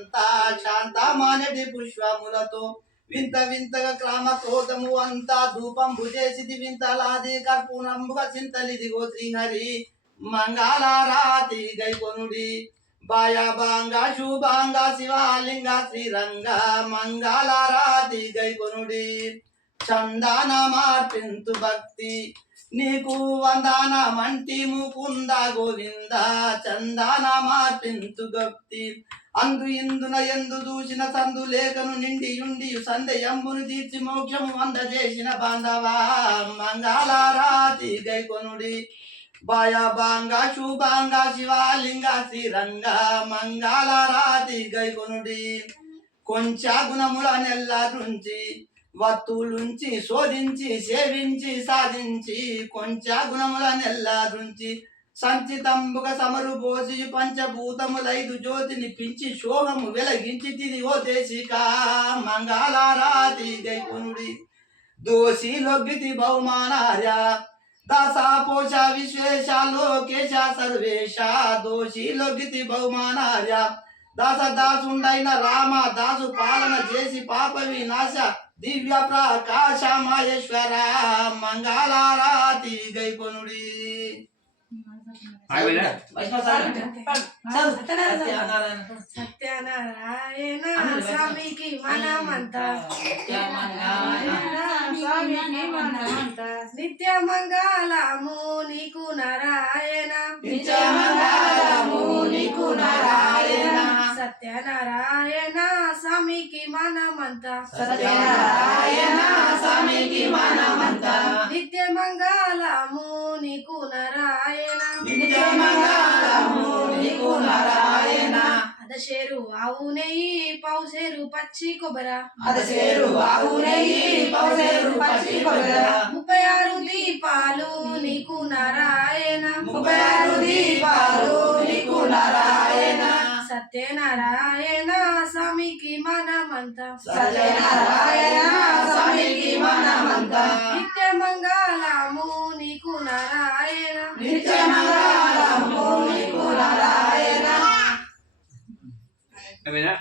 అంతా శాంతమానటి పుష్పములతో. వింత వింతగా క్రామక్రోధము అంతా ధూపం భుజేసిది వింతలాది కర్పూరంబుగా చింతలిదిగో శ్రీహరి. మంగళారాతి గైకొనుడి. బాయాబాంగా శుభాంగా శివాలింగ శ్రీరంగ మంగళారాతి గైకొనుడి. చందాన మార్పింతు భక్తి. నీకు వందాన మంటి ముకుంద గోవింద. చందాన మార్పింతు భక్తి. అందు ఇందున ఎందు దూసిన సందు లేఖను నిండి ఉండి సందేయంబును తీర్చి మోక్షము అందజేసిన బాంధవా. మంగళారాతి గైకొనుడి. బాయాబాంగా శుభాంగా శివాలింగ శ్రీరంగ మంగళారాతి గైకొనుడి. కొంచ గుణముల నెల్లరుంచి వత్తులుంచి శోధించి సేవించి సాధించి కొంచ గుణముల నెల్లరుంచి సంచితంబుక సమరు పోసి పంచభూతములైదు జ్యోతిని పించి శోభము వెలగించి తిరిగో దేశిక మంగళారాతి గైకునుడి దోషి లొగ్గితి బహుమానార్య దాసా పోష విశ్వేశ లోకేశ సర్వేశ దోషి లొగ్గితి బహుమానార్య దాస దాసుండైన రామ దాసు పాలన చేసి పాప వినాశ దివ్య ప్రకాశ మహేశ్వర మంగళారాతి గైకొనుడి సత్యనారాయణ. స్వామికి మనమంతా సత్యనారాయణ. స్వామికి మనమంతా నిత్య మంగళము నీకు నారాయణ నిత్యమంగళము నీకు నారాయణ. సత్యనారాయణ స్వామికి మనమంతా సత్యనారాయణ స్వామికి మనమంతా. నిత్య మంగళము నీకు నారాయణ అదశేరు ఆవు నెయ్యి పౌసేరు పచ్చి కొబ్బర అదసేరు ఆవు నెయ్యి, పౌసేరు పచ్చి కొబ్బరి. ముప్పై ఆరు దీపాలు నీకు నారాయణ ముప్పై ఆరు దీపాలు నీకు నారాయణ. సత్యనారాయణ స్వామికి మనమంతా సత్యనారాయణ స్వామికి మనమంతా. I mean, that